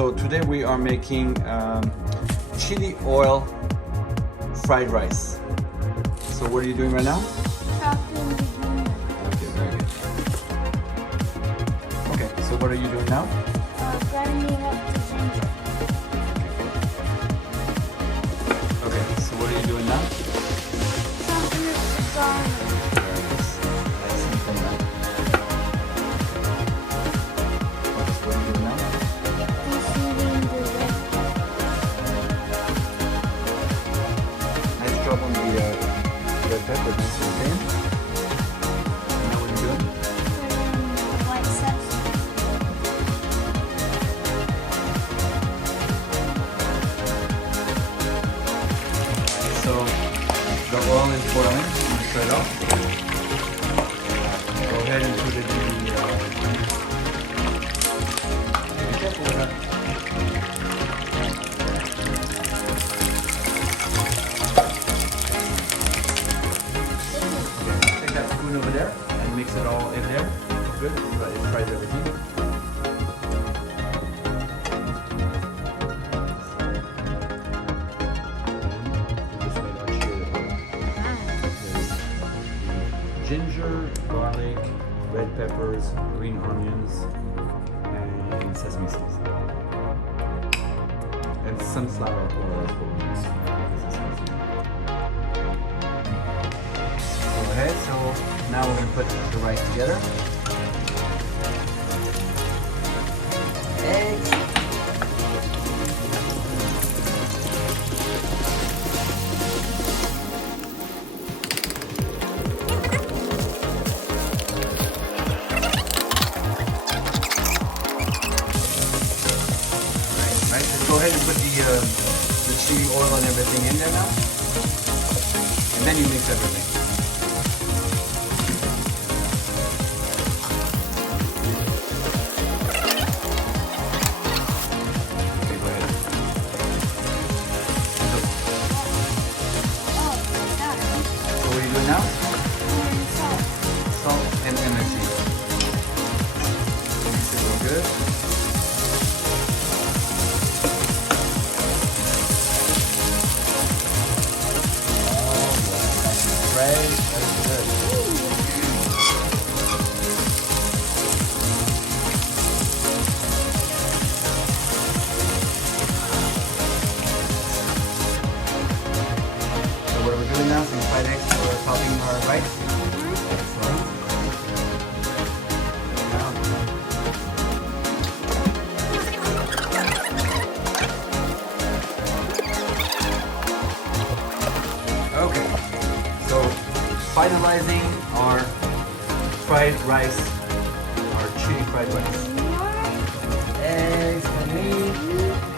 So today we are making chili oil fried rice. So what are you doing right now? Chopping the ginger. Okay, very good. Okay, so what are you doing now? Grinding up the ginger. Okay, so what are you doing now? Chopping up the garlic. Very nice. Nice and thin, man. Okay, so what are you doing now? Seasoning the red pepper. Nice job on the red pepper, nice and thin. Now what are you doing? Putting the white sesame. So the oil is boiling. I'm gonna shut it off. Go ahead and put it in the. Be careful with that. Okay, take that spoon over there and mix it all in there. Good. Right, it fries everything. This way, I'll share it with you. Ginger, garlic, red peppers, green onions, and sesame seeds. And sunflower oil as well. Go ahead, so now we're going to put the rice together. Eggs. Right, just go ahead and put the chili oil and everything in there now. And then you mix everything. Okay, go ahead. Oh, that. So what are you doing now? And salt. Salt and MSG. Mix it real good. Right, that's good. So what we're doing now, some fried eggs for topping our rice. Excellent. Okay, so finalizing our fried rice, our chili fried rice. Eggs, honey.